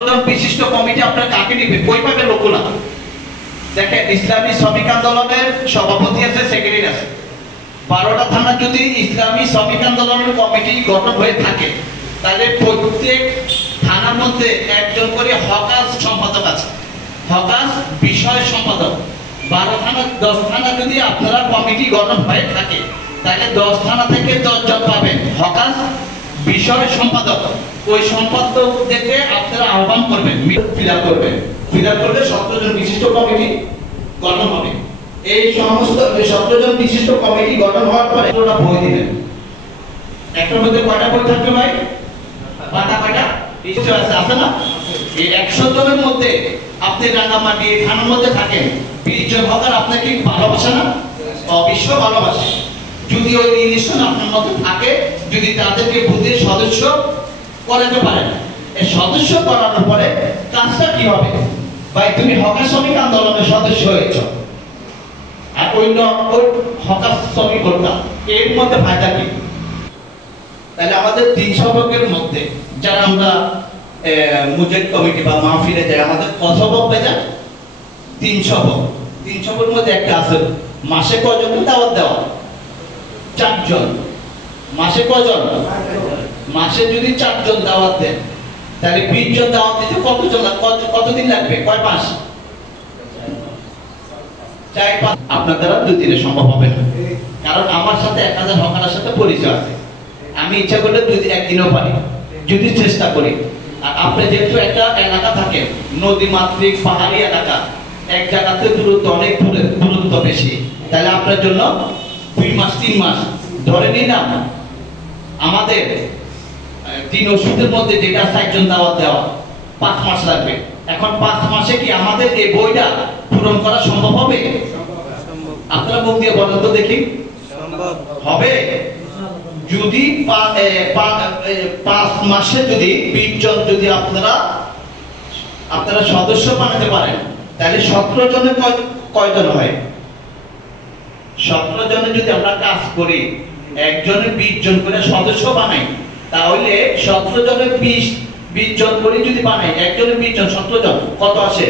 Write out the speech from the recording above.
বিশিষ্ট কমিটি আপনারা কাকে নেবেন ওইভাবে লোক না দেখেন। ইসলামী শ্রমিক আন্দোলনের সভাপতি আছে, সেক্রেটারি আছে। 12টা থানা যদি ইসলামী শ্রমিক আন্দোলনের কমিটি গঠন হয়ে থাকে তাহলে প্রত্যেক থানার মধ্যে একজন করে হকাজ সম্পাদক আছে, হকাজ বিষয় সম্পাদক। 12 থানা 10 থানা যদি আপনারা কমিটি গঠন হয়ে থাকে তাহলে 10 থানা থেকে 10 জন পাবেন হকাজ বিষয় সম্পাদক। ওই সম্পাদকদেরকে আপনারা আহ্বান করবেন, ফিল আপ করবেন। ফিল আপ করলে 17 জন বিশিষ্ট কমিটি গঠন হবে। এই সমস্ত 17 জন বিশিষ্ট কমিটি গঠন হওয়ার পরে ওরা বই দিবেন। একটার মধ্যে কয়টা বই থাকবে ভাই? কয়টা নিশ্চয় আছে না? এই 100 জনের মধ্যে আপনি রাঙ্গামাটি থানার মধ্যে থাকেন, 20 জন হকার আপনাকে ভালোবাসে না? অবশ্য ভালোবাসে। যদি ওই রিলেশন আপনার মধ্যে থাকে, যদি তাদেরকে বুঝে সদস্য করাতে পারেন, এই সদস্য করানোর পরে কাজটা কি হবে? ভাই তুমি হকার শ্রমিক আন্দোলনের সদস্য হয়েছ, আর ওই হকার শ্রমিক করতাম, এর মধ্যে ফায়দা কি? তাহলে আমাদের 300 ভাগের মধ্যে যারা আমরা মুজাহিদ কমিটি বা মাহফিলে যারা আমাদের কত ভাগ পেয়ে 300 ভাগ। 300 ভাগের মধ্যে একটা আছে মাসে কয়জন দাওয়াত দেওয়া? 4 জন। মাসে কয়জন? মাসে যদি 4 জন দাওয়াত দেন তাহলে 20 জন দাওয়াত দিতে কতদিন লাগবে? কয় মাস? 4-5। আপনার দ্বারা 2-3 সম্ভব হবে না, কারণ আমার সাথে 1000 হকারের সাথে পরিচয় আছে। আমি ইচ্ছা করলে একদিনও পারি যদি চেষ্টা করি। আর আপনি যেহেতু একটা এলাকা থাকেন নদী মাতৃক পাহাড়ি এলাকা, এক জায়গাতে দূরত্ব অনেক দূরত্ব বেশি, তাহলে আপনার জন্য 2 মাস 3 মাস ধরে নিন না। আমাদের 3 ওষুধের মধ্যে যেটা 4 জন দাওয়াত দেওয়া 5 মাস লাগবে। এখন 5 মাসে কি আমাদের এই বইটা পূরণ করা সম্ভব হবে? আপনারা মুখ দিয়ে বলেন তো দেখি, সম্ভব হবে? যদি 5 মাসে যদি 20 জন যদি আপনারা সদস্য বানাতে পারেন তাহলে 17 জনে কয়জন হয়? 17 জনে যদি আমরা কাজ করি, একজনে 20 জন করে সদস্য বানাই, তাহলে 17 জনে 20 জন করে যদি বানাই, একজনে 20 জন 17 জন কত আসে?